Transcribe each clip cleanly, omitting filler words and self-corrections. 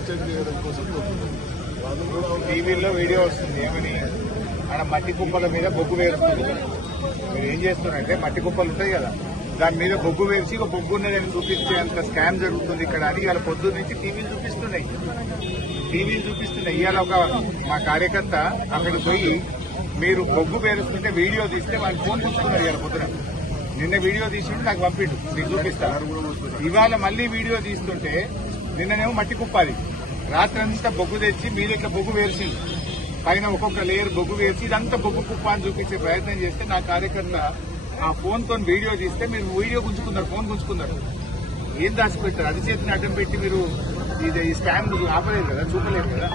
Recheck చేయడం కోసం టీవీలో వీడియో వస్తుంది ఏమని ఆడ మట్టి కుప్పల మీద బొగ్గు వేస్తుంది. మీరు ఏం చేస్తున్నారంటే మట్టి కుప్పలు ఉంటాయి కదా, దాని మీద బొగ్గు వేసి ఒక బొగ్గు ఉన్నదని చూపించే అంత స్కామ్ జరుగుతుంది ఇక్కడ అని ఇవాళ పొద్దున్న నుంచి టీవీలు చూపిస్తున్నాయి. ఇవాళ ఒక మా కార్యకర్త అక్కడికి పోయి మీరు బొగ్గు పేరుస్తుంటే వీడియో తీస్తే వాళ్ళు ఫోన్ చూసుకున్నారు. ఇవాళ పొద్దున నిన్న వీడియో తీసిండు నాకు పంపిండు, మీకు చూపిస్తారు. ఇవాళ మళ్లీ వీడియో తీస్తుంటే నిన్ననేమో మట్టి కుప్పాలి, రాత్రి అంతా బొగ్గు తెచ్చి మీరు ఇట్లా బొగ్గు వేసి పైన ఒక్కొక్క లేయర్ బొగ్గు వేసి ఇదంతా బొగ్గు కుప్ప అని చూపించే ప్రయత్నం చేస్తే నా కార్యకర్త ఆ ఫోన్ తో వీడియో తీస్తే మీరు వీడియో గుంజుకున్నారు, ఫోన్ గుంజుకున్నారు. ఏం దాచిపెట్టారు? అది చేతిని అడ్డం పెట్టి మీరు ఈ స్కామ్ ఆపలేదు కదా, చూపలేదు కదా.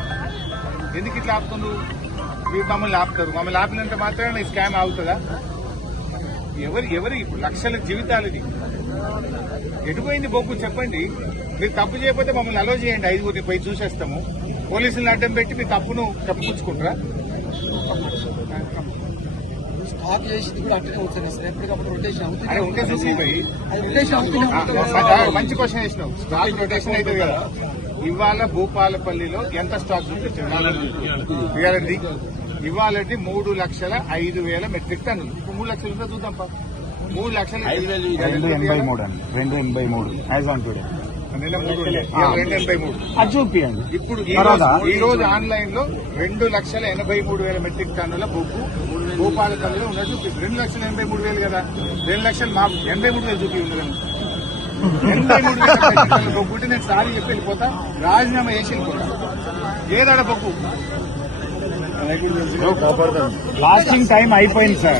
ఎందుకు ఇట్లా ఆపుతున్నారు? మీరు మమ్మల్ని ఆపుతారు, మమ్మల్ని ఆపినంత మాత్రమే ఈ స్కామ్ ఆగుతుందా? ఎవరి ఇప్పుడు లక్షల జీవితాలది ఎటుపోయింది బొగ్గు చెప్పండి. మీరు తప్పు చేయకపోతే మమ్మల్ని అలో చేయండి, 5 పోయి చూసేస్తాము. పోలీసులను అడ్డం పెట్టి మీ తప్పును కప్పించుకుంటారా? స్టాక్ చేసింది కూడా అట్లనే అవుతుంది సార్, ఎప్పటికప్పుడు రొటేషన్ అవుతుంది. అరే ఉంటే చూసి పోయి మంచి క్వశ్చన్ వేసినావు. స్టాక్ రొటేషన్ అవుతుంది కదా. ఇవాళ భూపాలపల్లిలో ఎంత స్టాక్ చూపించారు? ఇవాళ 3,05,000 మెట్రిక్ టన్నులు. 3 లక్షలు ఉంటే చూద్దాం. 3 లక్షలు 283 యాజ్ ఆన్ టుడే. నిన్న 283 అది చూపియండి. ఇప్పుడు ఈ రోజు ఆన్లైన్ లో 2,83,000 మెట్రిక్ టన్నుల బొగ్గు భూపాలపల్లిలో ఉన్నది చూపిస్తుంది. 2,83,000 కదా, 2 లక్షలు మాకు 83,000 చూపి ఉండదు. 83,000 బొగ్గుంటే నేను సారీ చెప్పి వెళ్ళిపోతా, రాజీనామా చేసి వెళ్ళిపోతా. ఏదాడ బొగ్గు లాస్టింగ్ టైం అయిపోయింది సార్.